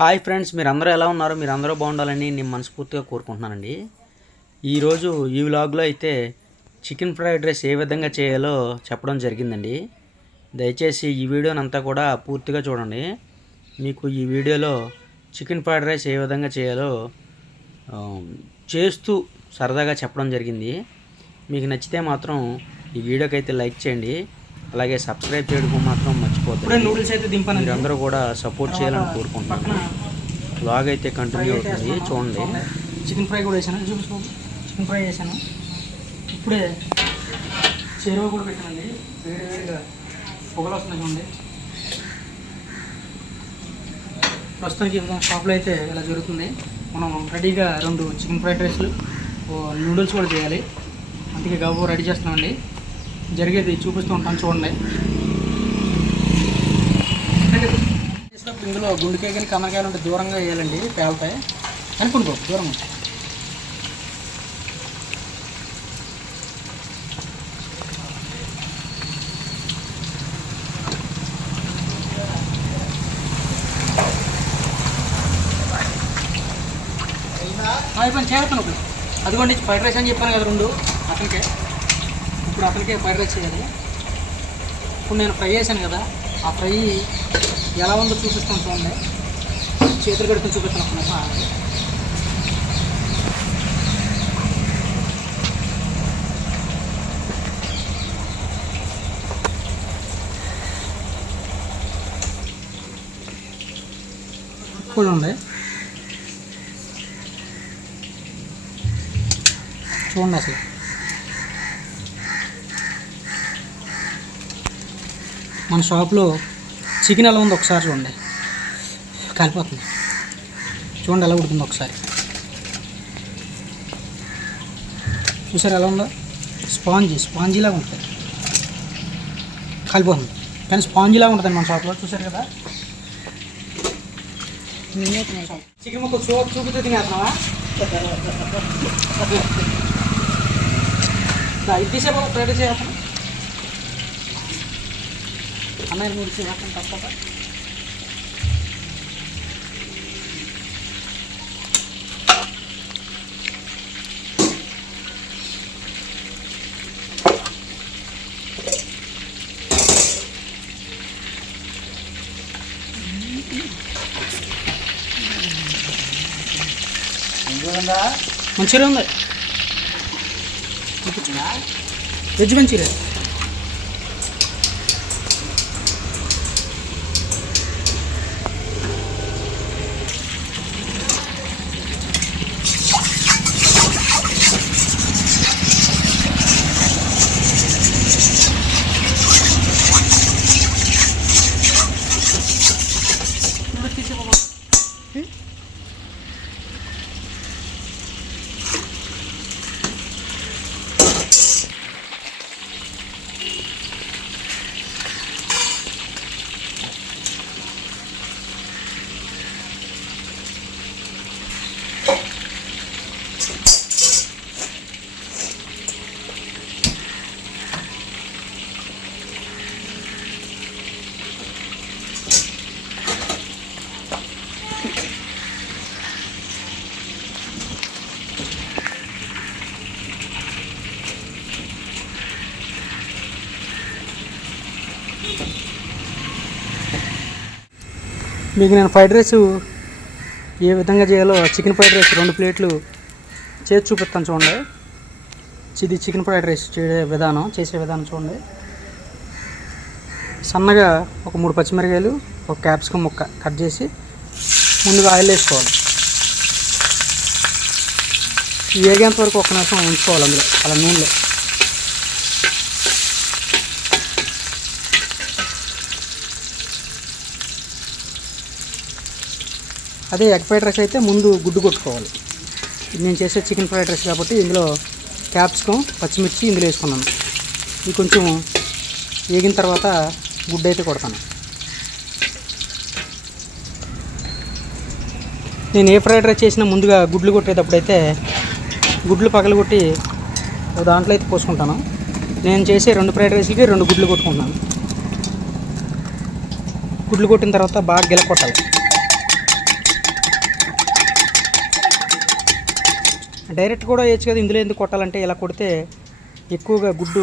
Hi friends, మీరందరూ ఎలా ఉన్నారు? మీరందరూ బాగుండాలని నేను మనస్ఫూర్తిగా కోరుకుంటున్నానండి. ఈరోజు ఈ వ్లాగ్లో అయితే చికెన్ ఫ్రైడ్ రైస్ ఏ విధంగా చేయాలో చెప్పడం జరిగిందండి. దయచేసి ఈ వీడియోని అంతా కూడా పూర్తిగా చూడండి. మీకు ఈ వీడియోలో చికెన్ ఫ్రైడ్ రైస్ ఏ విధంగా చేయాలో చేస్తూ సరదాగా చెప్పడం జరిగింది. మీకు నచ్చితే మాత్రం ఈ వీడియోకి అయితే లైక్ చేయండి, అలాగే సబ్స్క్రైబ్ చేయడం మాత్రం మర్చిపోద్దు. నూడిల్స్ అయితే దింపాను, మీరందరూ కూడా సపోర్ట్ చేయాలని కోరుకుంటున్నాను. వ్లాగ్ అయితే కంటిన్యూ అవుతుంది, చూడండి. చికెన్ ఫ్రై కూడా వేసాను, చూపించుకో. చికెన్ ఫ్రై చేశాను, ఇప్పుడే చేరువ కూడా పెట్టానండి. వేడిగా పొగలు వస్తున్నాయి చూడండి. ప్రస్తుతానికి షాప్లో అయితే ఇలా జరుగుతుంది. మనం రెడీగా 2 చికెన్ ఫ్రైడ్ రైస్లు, నూడిల్స్ కూడా చేయాలి. అందుకే గవ్వ రెడీ చేస్తున్నామండి. జరిగేది చూపిస్తూ ఉంటాను, చూడండి. ఇందులో గుండెకాయలు కమరకాయలు ఉంటే దూరంగా వేయాలండి, పేలుతాయి అనుకుంటూ దూరంగా. అయిపోయింది, చేస్తాను ఇప్పుడు. అదిగోండి ఫ్రైడ్ రైస్ అని చెప్పాను కదా 2 అతనికే. ఇప్పుడు అతనికే ఫ్రైడ్ రైస్ చేయాలి. ఇప్పుడు నేను ఫ్రై చేశాను కదా, ఆ ఫ్రై ఎలా ఉందో చూపిస్తాను, చూడండి. చేతులు కడుపుని చూపిస్తాను అనుకున్నా. చూడండి, చూడండి అసలు మన షాప్లో చికెన్ ఎలా ఉందో ఒకసారి చూడండి. కాలిపోతుంది, చూడండి ఎలా ఉడుకుందో ఒకసారి. చూసారు ఎలా ఉందో? స్పాంజీలాగా ఉంటుంది. కాలిపోతుంది కానీ స్పాంజీలాగా ఉంటుంది మన షాప్లో, చూసారు కదా. చికెన్ ముక్క చూపితే తినేస్తున్నావా? ఇది తీసేపో, ఫ్రైడ్ చేస్తాను. అన్నయ్య మూడు చేస్తాను తప్పక. మంచిగా ఉంది వెజ్ మంచూరియా. మీకు నేను ఫ్రైడ్ రైస్ ఏ విధంగా చేయాలో, చికెన్ ఫ్రైడ్ రైస్ 2 ప్లేట్లు చేసి చూపిస్తాను, చూడండి. ఇది చికెన్ ఫ్రైడ్ రైస్ చేసే విధానం చూడండి. సన్నగా ఒక 3 పచ్చిమిరకాయలు, ఒక క్యాప్సికమ్ ముక్క కట్ చేసి ముందుగా ఆయిల్ వేసుకోవాలి. వేగేంత వరకు 1 నిమిషం ఉంచుకోవాలి అందులో, అలా నూనెలో. అదే ఎగ్ ఫ్రైడ్ రైస్ అయితే ముందు గుడ్డు కొట్టుకోవాలి. నేను చేసే చికెన్ ఫ్రైడ్ రైస్ కాబట్టి ఇందులో క్యాప్సికమ్, పచ్చిమిర్చి ఇందులో వేసుకున్నాను. ఇది కొంచెం వేగిన తర్వాత గుడ్డు అయితే కొడతాను. నేను ఏ ఫ్రైడ్ రైస్ చేసినా ముందుగా గుడ్లు కొట్టేటప్పుడైతే గుడ్లు పగలగొట్టి దాంట్లో అయితే పోసుకుంటాను. నేను చేసే 2 ఫ్రైడ్ రైస్లకి 2 గుడ్లు కొట్టుకుంటున్నాను. గుడ్లు కొట్టిన తర్వాత బాగా గిల కొట్టాలి. డైరెక్ట్ కూడా వేయచ్చు కదా, ఇందులో ఎందుకు కొట్టాలంటే ఇలా కొడితే ఎక్కువగా గుడ్డు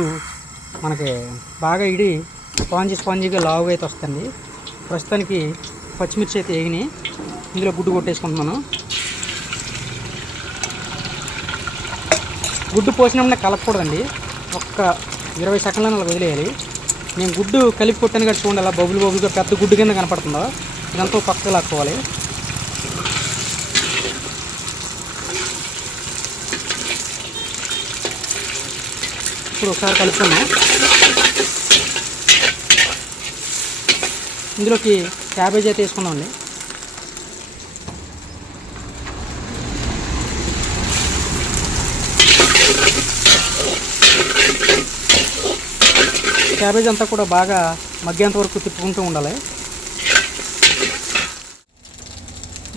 మనకి బాగా ఇడి స్పాంజీగా లావుగా అయితే వస్తుంది. ప్రస్తుతానికి పచ్చిమిర్చి అయితే వేగిని ఇందులో గుడ్డు కొట్టేసుకుంటున్నాను. గుడ్డు పోసినప్పుడు కలపకూడదండి, ఒక్క 20 సెకండ్లను అలా వదిలేయాలి. నేను గుడ్డు కలిపి కొట్టాను కదా చూడండి, అలా బబుల్గా పెద్ద గుడ్డు కింద కనపడుతుందో ఇదంతా పక్కకు లాక్కోవాలి. ఇప్పుడు ఒకసారి కలుపుకున్నాం. ఇందులోకి క్యాబేజ్ అయితే వేసుకున్నామండి. క్యాబేజ్ అంతా కూడా బాగా మగ్గేంత వరకు తిప్పుకుంటూ ఉండాలి.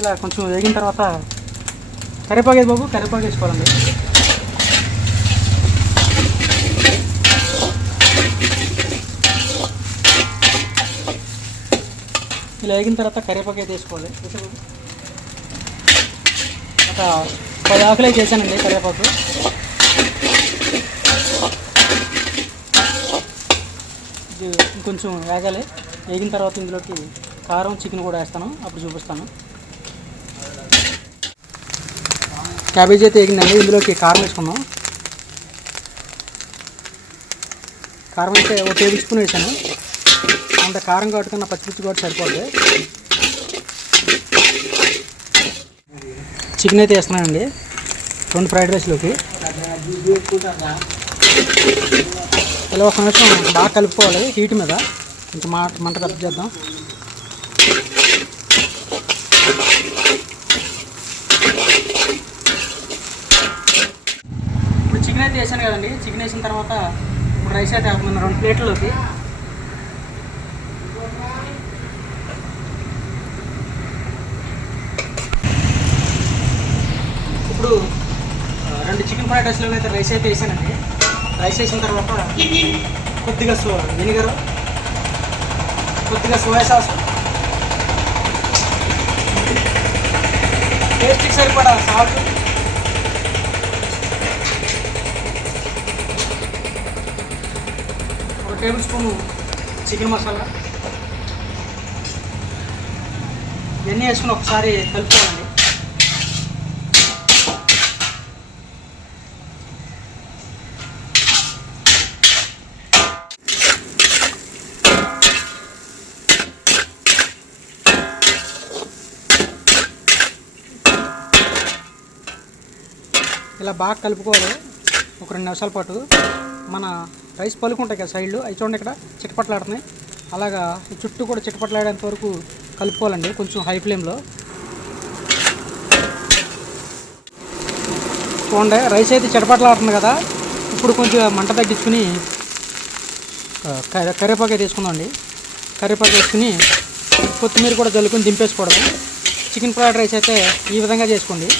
ఇలా కొంచెం వేగిన తర్వాత కరివేపాకు బాబు కరివేపాకు వేసుకోవాలండి. ఇలా వేగిన తర్వాత కరివేపాకు అయితే వేసుకోవాలి. ఒక 10 ఆకులు అయితే వేసానండి కరివేపాకు. ఇంకొంచెం వేగాలి. వేగిన తర్వాత ఇందులోకి కారం చికెన్ కూడా వేస్తాను, అప్పుడు చూపిస్తాను. క్యాబేజీ అయితే వేగిందండి. ఇందులోకి కారం వేసుకుందాం. కారం అయితే 1 టేబుల్ స్పూన్ వేసాను. అంత కారం కాటుకున్న పచ్చిమిర్చి కూడా సరిపోద్ది. చికెన్ అయితే వేస్తున్నానండి 2 ఫ్రైడ్ రైస్లోకి. ఇలా 1 నిమిషం బాగా కలుపుకోవాలి హీట్ మీద. కొంచెం మంట తప్పు చేద్దాం. ఇప్పుడు చికెన్ అయితే వేసాను కదండి. చికెన్ వేసిన తర్వాత ఇప్పుడు రైస్ అయితే వేస్తున్నాను 2 ప్లేట్లలోకి. ఇప్పుడు 2 చికెన్ ఫ్రైడ్ రైస్లో అయితే రైస్ అయితే వేసానండి. రైస్ వేసిన తర్వాత కొద్దిగా వెనిగర్, కొద్దిగా సోయా సాస్, టేస్ట్కి సరిపడా సాల్ట్, ఒక టేబుల్ స్పూను చికెన్ మసాలా ఇవన్నీ వేసుకుని ఒకసారి కలుపుకోవాలండి. ఇలా బాగా కలుపుకోవాలి ఒక 2 నిమిషాల పాటు. మన రైస్ పలుకుంటాయి కదా సైడ్లు, అవి చూడండి ఇక్కడ చిటపట్లాడుతున్నాయి. అలాగా ఈ చుట్టూ కూడా చిటపట్లాడేంత వరకు కలుపుకోవాలండి కొంచెం హై ఫ్లేమ్లో. చూడండి రైస్ అయితే చిటపట్లాడుతుంది కదా. ఇప్పుడు కొంచెం మంట తగ్గించుకుని కరివేపాకు అయితే వేసుకుందామండి. కరివేపాకు వేసుకుని కొత్తిమీర కూడా జల్లుకొని దింపేసుకోవడం. చికెన్ ఫ్రైడ్ రైస్ అయితే ఈ విధంగా చేసుకోండి.